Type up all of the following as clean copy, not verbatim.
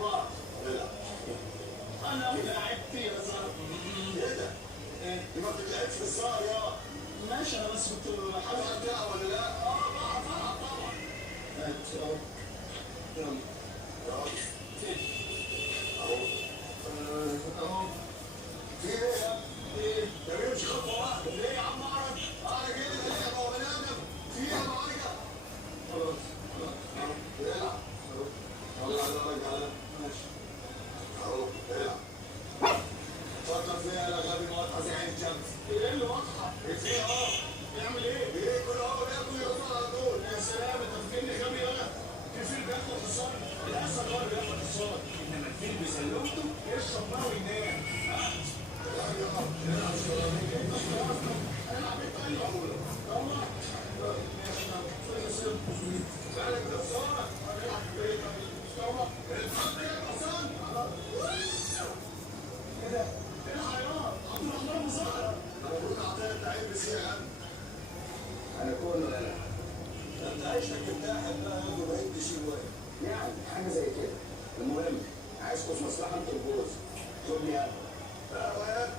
مرات. لا انا ولعبت يا زلمه. ايه ده؟ يبقى بتلعب في الصار يا ماشي. انا بس كنت حاجه بتلعب ولا لا؟ بعرف العب طبعا. اهو يلا اهو اهو. في ايه يا ابني؟ ايه؟ ده بيمشي خطوه واحده. ليه يا عم اعرف؟ اعرف ايه اللي ليه؟ هو بني ادم. في ايه يا معركه؟ خلاص خلاص اهو العب اهو. طلع ده رجع ده ماشي اهو العب. فكر فيها يا غبي واضحه زي عين الشمس. ايه اللي واضحه؟ ايه اه؟ بيعمل ايه؟ ايه كل هو بياكل يوصل على طول. يا سلام انت فاكرني غبي انا؟ الفيل بياخد حصان. الاسد هو اللي بياخد حصان. انما الفيل بسلومته يشرب ميه وينام. ها؟ العب يا رب العب شويه. انت خلاص العب انت ايوه. يلا ماشي يلا بالك ده حصانك. العب في البيت. يلا الحق يا حصان. ايه ده؟ ايه الحيران؟ عبد الرحمن مظاهرة. مبروك عطيه اللعيب بسيء يا عم. انا كله انا. انت عايشك مرتاح بقى ياخد بعيد شويه. يعني حاجه زي كده. المهم عايز تخش مصلحه انت الجوز. خدني انا. لا وياك.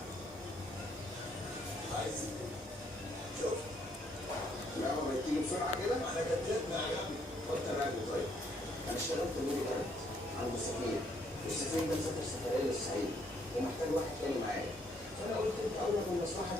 عايز ايه؟ شوف. لا هو بتيجي بسرعه كده؟ احنا كتبنا يا جدع. قلت راجل طيب. انا اشتغلت ميدي جارد عند السفير. السفير ده مسافر سفريه للصعيد ومحتاج واحد تاني معايا. فانا قلت انت اولى بالمصلحه دي.